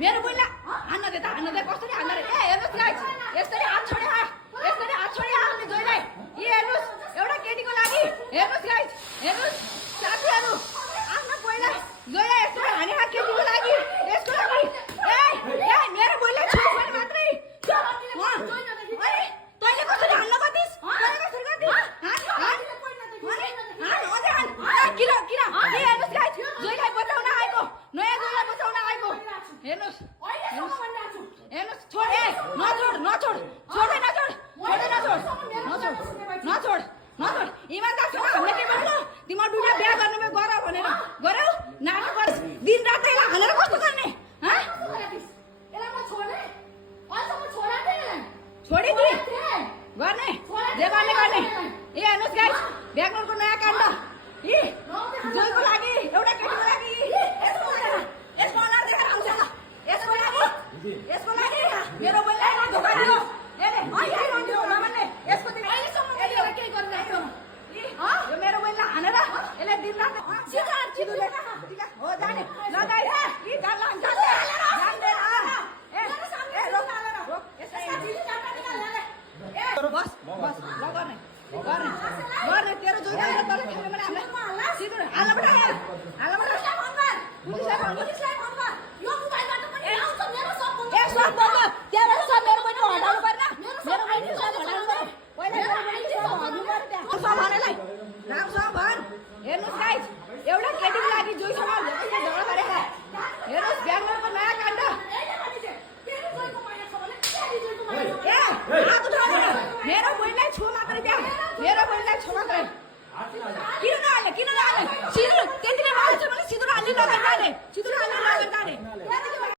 मेरो बोल्ला हान्न दे कसरी हान्न रे ए हेर्नुस् गाइस यसरी हात छोडे हामीले जोइलाई ए हेर्नुस् एउटा केटीको लागि हेर्नुस् गाइस हेर्नुस् साथीहरु आफ्नो पहिला जोइलाई यसरी हाने हात केटीको लागि यसको लागि ए मेरो बोल्ला छोड भने मात्रै तैले कसरी हान्न गतिस तैले कसरी गतिस किन हेर्नुस् गाइस जोइलाई बचाउन आएको नयाँ जोइलाई बचाउन आएको हेर्नुस् छोड ए नछोड इमानदारसँग हामीले के भन्नु तिम्रो दुईटा बिहा गर्नुमा गर भनेर गर्यौ नाटक गर्छ दिन रात यसलाई हालेर कस्तो गर्ने छोडिदि गर्ने जे गर्ने ए हेर्नुस् गाइस ब्याकग्राउन्डको नयाँ काण्ड जोइको लागि एउटा केटीको लागि यसको अनुहार देखेर आउँछ यसको लागि मेरो बोल्लाई धोका दियो यसको यो मेरो बोल्ला हानेर यसले दिन रात हो जाने गर्ने तेरो जोइला तल खेल्ने भने हामीलाई सिधै हाल्न सब बोल्न त्यहाँबाट सब मेरो बहिनी हटाउनु पर्ने मेरो बहिनी सब हटाउनु पर्यो पहिला मेरो बहिनी सब हटाउनु पर्यो त्यहाँ सब भनेलाई राम्रोसँग भन हेर्नुस् गाइस एउटा केटीको लागि जोइसँग झगडा गरेको हेर्नुस् ब्याङ्गलोरको नयाँ काण्ड मेरो बहिनीलाई छो मात्रै त्यहाँ मेरो बहिनीलाई छो मात्रै किन नहाल्ने सिधै त्यतिले मान्छ भने सिधै हाल्ने लगेर जाने